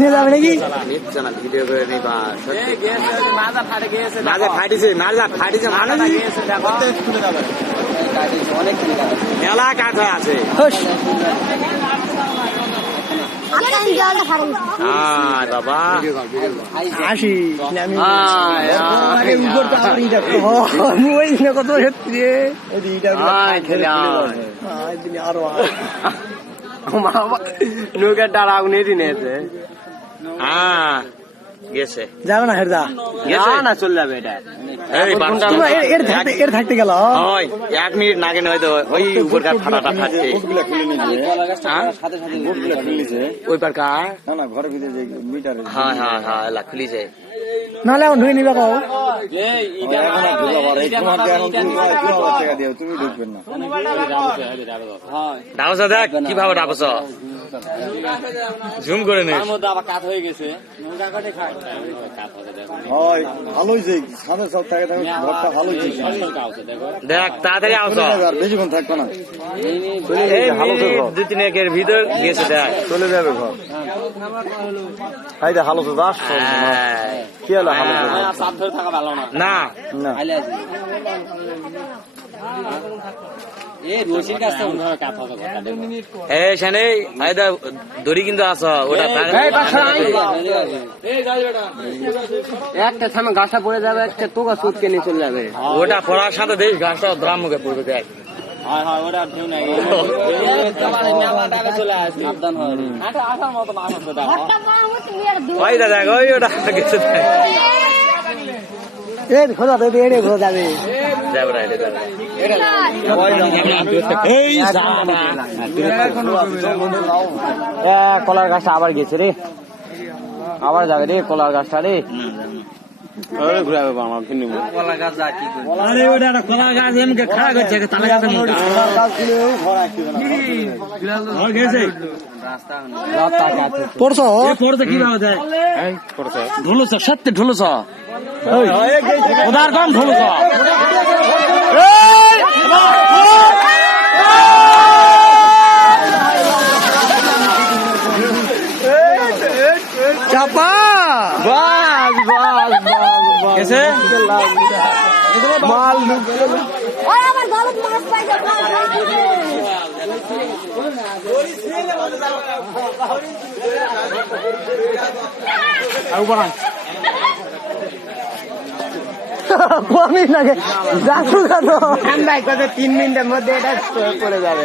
নিয়ে যাবে নাকি ভিডিও করে নেই ফাটিছে মেলা কাঠ আছে বাবা আসি কত আরো নৌকার ডাল আগুনে দিনেছে গেছে যাবে না হেরদা না চলে যাবে এটা এর থাকতে গেল 1 মিনিট নাগে হয়তো ওই উপরকার ফাটাটা ফাটছে ওই পারকার না ঘরের ভিতরে যে মিটার হ্যাঁ এলা খুলিছে নাহলে এখন ধুয়ে নিবা কও তুমি ঢুকবেন না ডাবস দেখ কিভাবে ডাবস জুম করে নে আবার কাত হয়ে গেছে ভালোই যে সাদা সব থাকে ঘরটা ভালোই দেখ তাড়াতাড়ি আসো বেশিক্ষণ থাকবে না দুই তিন একের ভিতর গেছে দেখ চলে যাবে ঘর হাইদা হালো তো দাস কি হলো হালো থাকা ভালো না না না দড়ি কিন্তু আস ওটা একটা থামে গাছটা পড়ে যাবে একটা তোকা সুটকে নিয়ে চলে যাবে ওটা পড়ার সাথে দেখ গাছটা দ্রাম মুখে পড়বে দেখ দেখ ওই ওটা গেছে খোঁজা দেবে এড়ে খোঁজা যাবে কলার গাছটা আবার গেছে রে আবার যাবে রে কলার গাছটা রে ঘুরাবে আমার কলা গাছ যা কি কলা গাছ এমকে খাড়া করছে তালে গাছের পড়ছ পড়ছে কিভাবে দেয় ঢুলুছ সত্যি ঢুলুছ ওদার কম ঢুলুছ চাপা গেছে মাল কমই লাগে যাবো কেন 3 মিনিটের মধ্যে এটা পড়ে যাবে